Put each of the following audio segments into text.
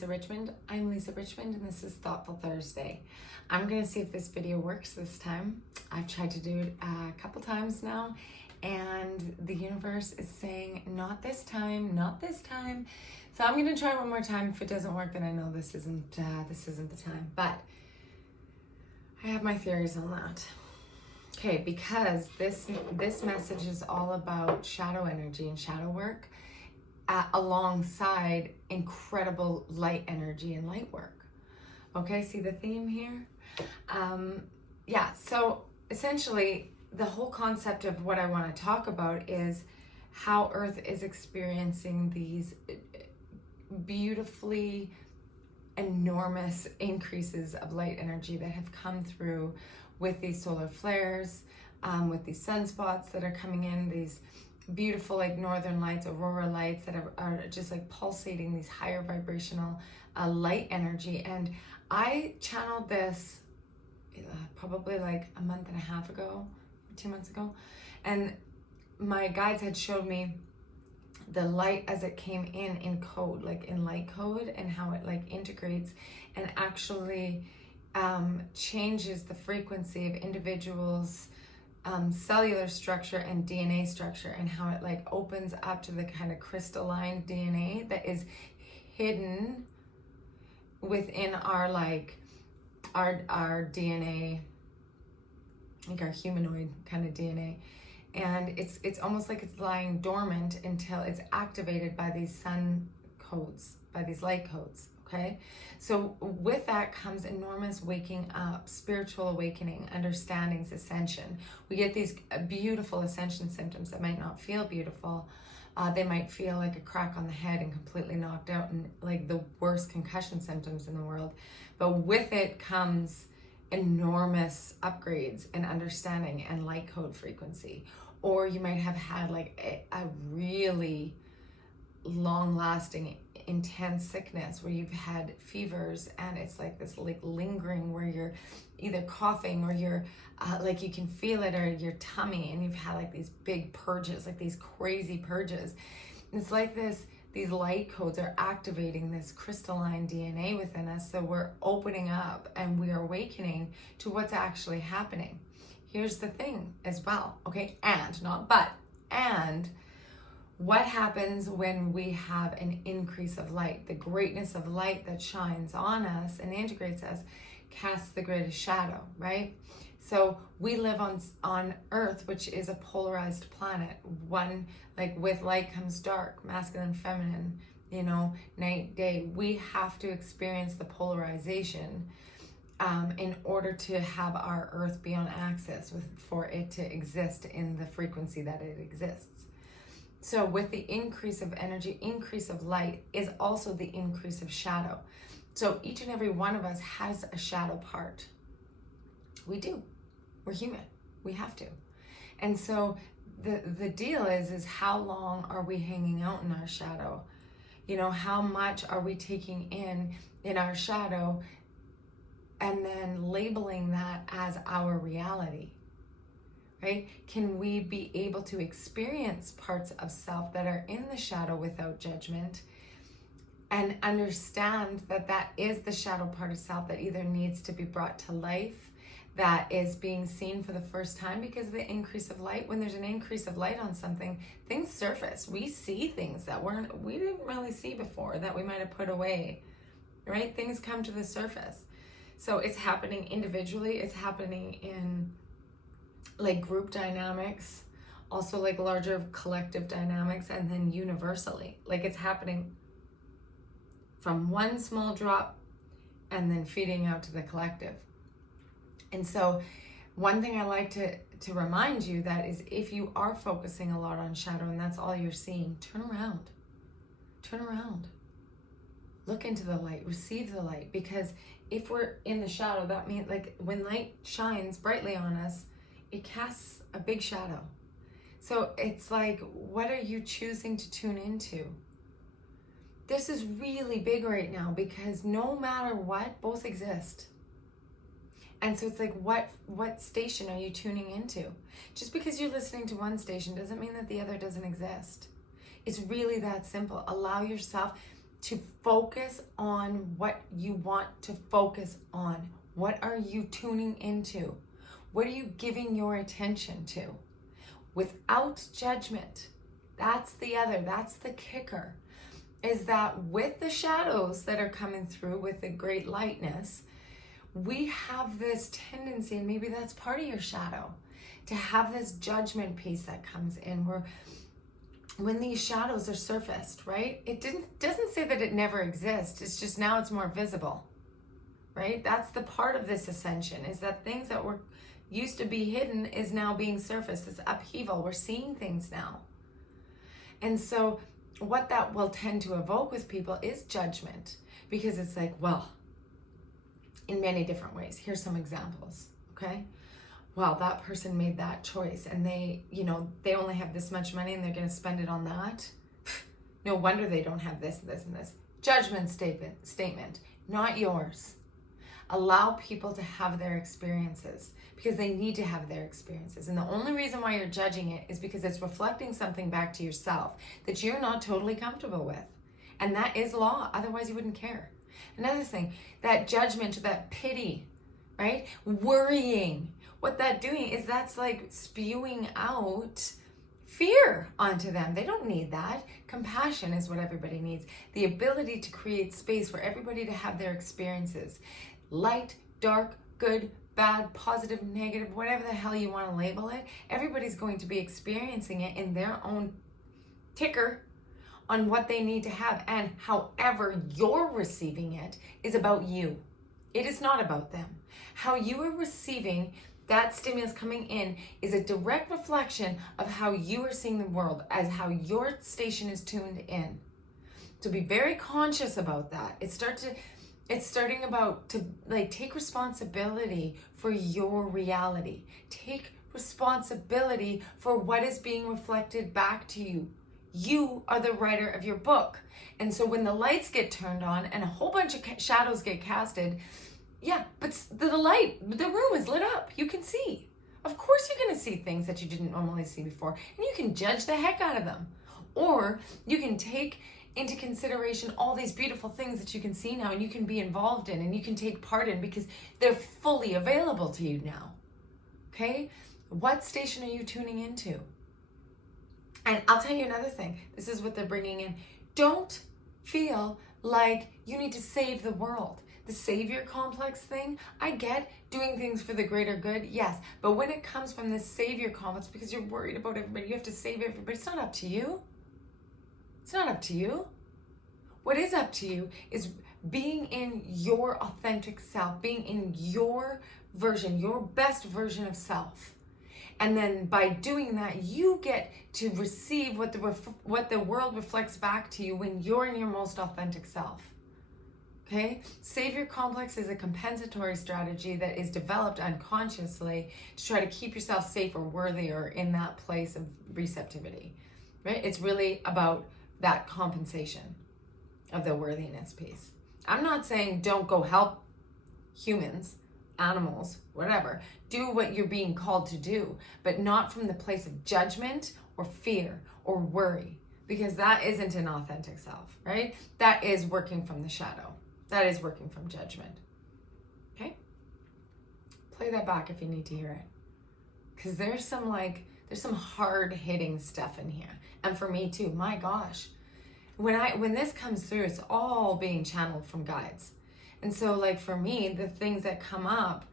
Lisa Richmond. I'm Lisa Richmond and this is Thoughtful Thursday. I'm going to see if this video works this time. I've tried to do it a couple times now and the universe is saying not this time, not this time. So I'm going to try one more time. If it doesn't work, then I know this isn't the time. But I have my theories on that. Okay, because this message is all about shadow energy and shadow work alongside incredible light energy and light work. Okay, see the theme here? Yeah, so essentially the whole concept of what I want to talk about is how Earth is experiencing these beautifully enormous increases of light energy that have come through with these solar flares, with these sunspots that are coming in, these beautiful like northern lights, aurora lights that are just like pulsating these higher vibrational light energy. And I channeled this probably like a month and a half ago, 2 months ago, and my guides had showed me the light as it came in code, like in light code, and how it like integrates and actually changes the frequency of individuals' cellular structure and DNA structure, and how it like opens up to the kind of crystalline DNA that is hidden within our like our DNA, like our humanoid kind of DNA. And it's almost like it's lying dormant until it's activated by these sun codes, by these light codes. Okay, so with that comes enormous waking up, spiritual awakening, understandings, ascension. We get these beautiful ascension symptoms that might not feel beautiful. They might feel like a crack on the head and completely knocked out and like the worst concussion symptoms in the world. But with it comes enormous upgrades in understanding and light code frequency. Or you might have had like a really long-lasting intense sickness where you've had fevers and it's like this like lingering where you're either coughing or you're like you can feel it, or your tummy, and you've had like these big purges, like these crazy purges. It's like these light codes are activating this crystalline DNA within us, so we're opening up and we are awakening to what's actually happening. Here's the thing as well, okay, and not but, and what happens when we have an increase of light? The greatness of light that shines on us and integrates us casts the greatest shadow, right? So we live on Earth, which is a polarized planet. One, like with light comes dark, masculine, feminine, you know, night, day. We have to experience the polarization in order to have our Earth be on axis for it to exist in the frequency that it exists. So with the increase of energy, increase of light is also the increase of shadow. So each and every one of us has a shadow part. We do. We're human. We have to. And so the deal is how long are we hanging out in our shadow? You know, how much are we taking in our shadow and then labeling that as our reality? Right? Can we be able to experience parts of self that are in the shadow without judgment and understand that that is the shadow part of self that either needs to be brought to life, that is being seen for the first time because of the increase of light? When there's an increase of light on something, things surface. We see things that we didn't really see before, that we might have put away, right? Things come to the surface. So it's happening individually, it's happening in like group dynamics, also like larger collective dynamics, and then universally. Like it's happening from one small drop and then feeding out to the collective. And so one thing I like to remind you that is, if you are focusing a lot on shadow and that's all you're seeing, turn around. Look into the light, receive the light, because if we're in the shadow, that means like when light shines brightly on us, it casts a big shadow. So it's like, what are you choosing to tune into? This is really big right now because no matter what, both exist. And so it's like, what station are you tuning into? Just because you're listening to one station doesn't mean that the other doesn't exist. It's really that simple. Allow yourself, to focus on what you want to focus on. What are you tuning into? What are you giving your attention to? Without judgment. That's the kicker, is that with the shadows that are coming through with the great lightness, we have this tendency, and maybe that's part of your shadow, to have this judgment piece that comes in where when these shadows are surfaced, right? It doesn't say that it never exists. It's just now it's more visible, right? That's the part of this ascension, is that things that were used to be hidden is now being surfaced. It's upheaval. We're seeing things now. And so what that will tend to evoke with people is judgment, because it's like, well, in many different ways. Here's some examples, okay? Well, that person made that choice and they only have this much money and they're going to spend it on that. No wonder they don't have this, this, and this. Judgment statement, not yours. Allow people to have their experiences because they need to have their experiences. And the only reason why you're judging it is because it's reflecting something back to yourself that you're not totally comfortable with. And that is law. Otherwise, you wouldn't care. Another thing, that judgment, that pity, right? Worrying. What that's doing is that's like spewing out fear onto them. They don't need that. Compassion is what everybody needs. The ability to create space for everybody to have their experiences. Light, dark, good, bad, positive, negative, whatever the hell you want to label it. Everybody's going to be experiencing it in their own ticker on what they need to have. And however you're receiving it is about you. It is not about them. How you are receiving that stimulus coming in is a direct reflection of how you are seeing the world, as how your station is tuned in. To be very conscious about that. It's starting about to like take responsibility for your reality. Take responsibility for what is being reflected back to you. You are the writer of your book. And so when the lights get turned on and a whole bunch of shadows get casted, yeah, but the room is lit up. You can see. Of course you're going to see things that you didn't normally see before. And you can judge the heck out of them. Or you can take into consideration all these beautiful things that you can see now and you can be involved in and you can take part in because they're fully available to you now. Okay? What station are you tuning into? And I'll tell you another thing. This is what they're bringing in. Don't feel like you need to save the world. The savior complex thing, I get doing things for the greater good, yes. But when it comes from this savior complex, because you're worried about everybody, you have to save everybody, it's not up to you. It's not up to you. What is up to you is being in your authentic self, being in your version, your best version of self. And then by doing that, you get to receive what the world reflects back to you when you're in your most authentic self. Okay? Savior complex is a compensatory strategy that is developed unconsciously to try to keep yourself safe or worthy or in that place of receptivity. Right? It's really about that compensation of the worthiness piece. I'm not saying don't go help humans, animals, whatever. Do what you're being called to do, but not from the place of judgment or fear or worry, because that isn't an authentic self, right? That is working from the shadow. That is working from judgment. Okay? Play that back if you need to hear it. Because there's some hard-hitting stuff in here. And for me too, my gosh. When this comes through, it's all being channeled from guides. And so like for me, the things that come up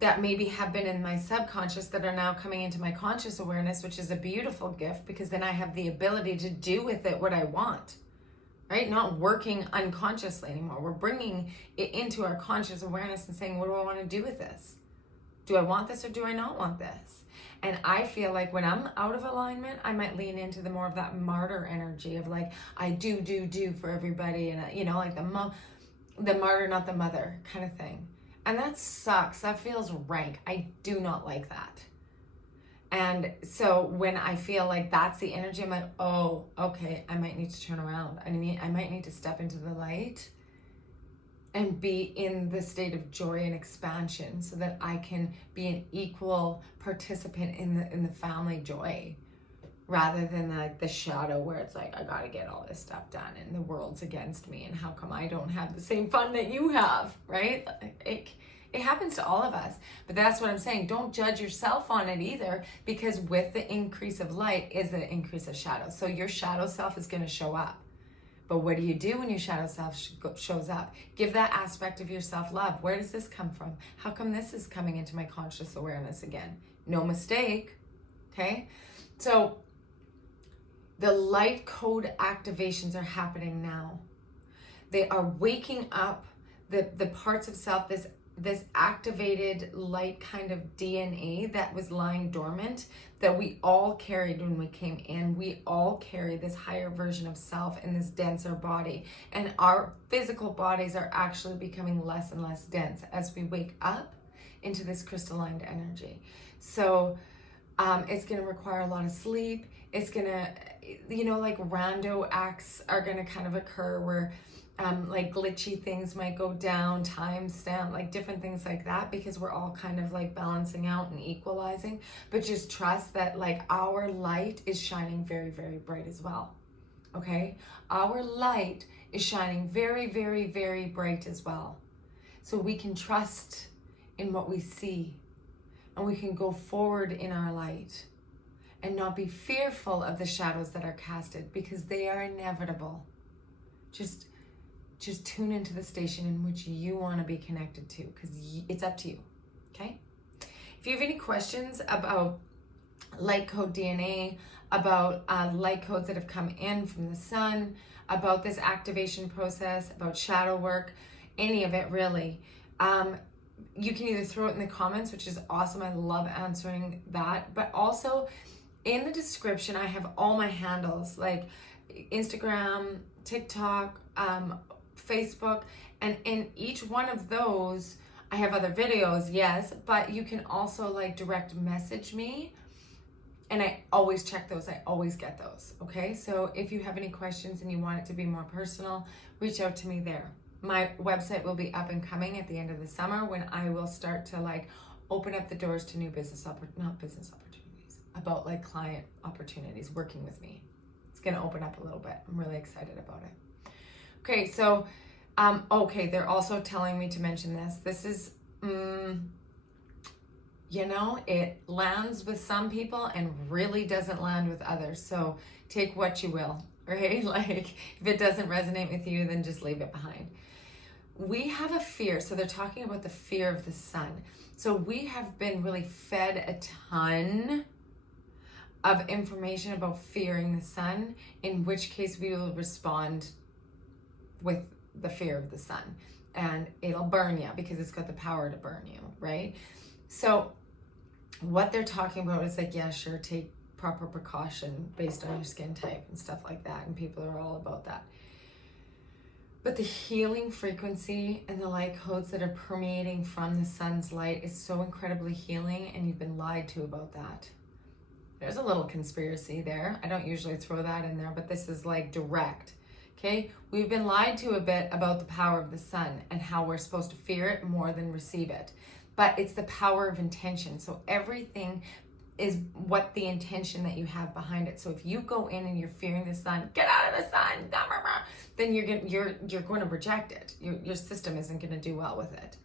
that maybe have been in my subconscious that are now coming into my conscious awareness, which is a beautiful gift because then I have the ability to do with it what I want. Right? Not working unconsciously anymore. We're bringing it into our conscious awareness and saying, what do I want to do with this? Do I want this or do I not want this? And I feel like when I'm out of alignment, I might lean into the more of that martyr energy of like, I do for everybody. And like the martyr, not the mother kind of thing. And that sucks. That feels rank. I do not like that. And so when I feel like that's the energy, I'm like, oh, okay, I might need to turn around. I might need to step into the light and be in the state of joy and expansion so that I can be an equal participant in the family joy, rather than like the shadow where it's like, I gotta get all this stuff done and the world's against me and how come I don't have the same fun that you have, right? It happens to all of us, but that's what I'm saying. Don't judge yourself on it either, because with the increase of light is the increase of shadow. So your shadow self is going to show up. But what do you do when your shadow self shows up? Give that aspect of yourself love. Where does this come from? How come this is coming into my conscious awareness again? No mistake, okay? So the light code activations are happening now. They are waking up the parts of self, this activated light kind of DNA that was lying dormant that we all carried when we came in. We all carry this higher version of self in this denser body, and our physical bodies are actually becoming less and less dense as we wake up into this crystalline energy. So it's going to require a lot of sleep. It's going to, like rando acts are going to kind of occur where like glitchy things might go down, timestamp, like different things like that, because we're all kind of like balancing out and equalizing. But just trust that like our light is shining very, very bright as well. Okay? Our light is shining very, very, very bright as well. So we can trust in what we see, and we can go forward in our light and not be fearful of the shadows that are casted, because they are inevitable. Just tune into the station in which you want to be connected to, because it's up to you, okay? If you have any questions about light code DNA, about light codes that have come in from the sun, about this activation process, about shadow work, any of it really, you can either throw it in the comments, which is awesome. I love answering that. But also in the description, I have all my handles, like Instagram, TikTok, Facebook, and in each one of those I have other videos, yes, but you can also like direct message me, and I always check those. I always get those. Okay, so if you have any questions and you want it to be more personal, reach out to me there. My website will be up and coming at the end of the summer, when I will start to like open up the doors to new about like client opportunities working with me. It's going to open up a little bit. I'm really excited about it. Okay, so, they're also telling me to mention this. This is, it lands with some people and really doesn't land with others. So take what you will, right? Like, if it doesn't resonate with you, then just leave it behind. We have a fear. So they're talking about the fear of the sun. So we have been really fed a ton of information about fearing the sun, in which case we will respond with the fear of the sun, and it'll burn you because it's got the power to burn you, right? So what they're talking about is like, yeah, sure, take proper precaution based on your skin type and stuff like that, and people are all about that. But the healing frequency and the light codes that are permeating from the sun's light is so incredibly healing, and you've been lied to about that. There's a little conspiracy there. I don't usually throw that in there, but this is like direct. Okay, we've been lied to a bit about the power of the sun and how we're supposed to fear it more than receive it. But it's the power of intention. So everything is what the intention that you have behind it. So if you go in and you're fearing the sun, get out of the sun, then you're going to reject it. Your system isn't going to do well with it.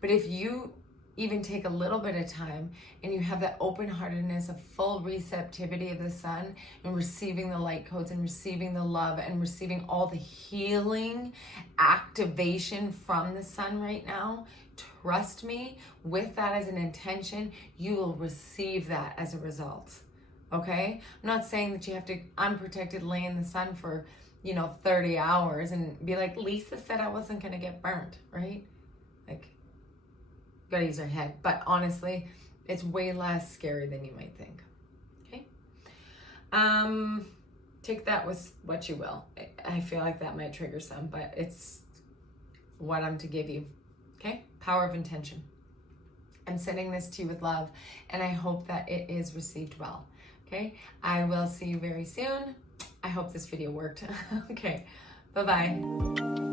But if you even take a little bit of time and you have that open-heartedness of full receptivity of the sun and receiving the light codes and receiving the love and receiving all the healing activation from the sun right now, trust me, with that as an intention, you will receive that as a result. Okay? I'm not saying that you have to unprotected lay in the sun for 30 hours and be like, Lisa said I wasn't going to get burnt, right? Like, gotta use our head. But honestly, it's way less scary than you might think. Okay? Take that with what you will. I feel like that might trigger some, but it's what I'm to give you. Okay? Power of intention. I'm sending this to you with love, and I hope that it is received well. Okay? I will see you very soon. I hope this video worked. Okay. Bye-bye.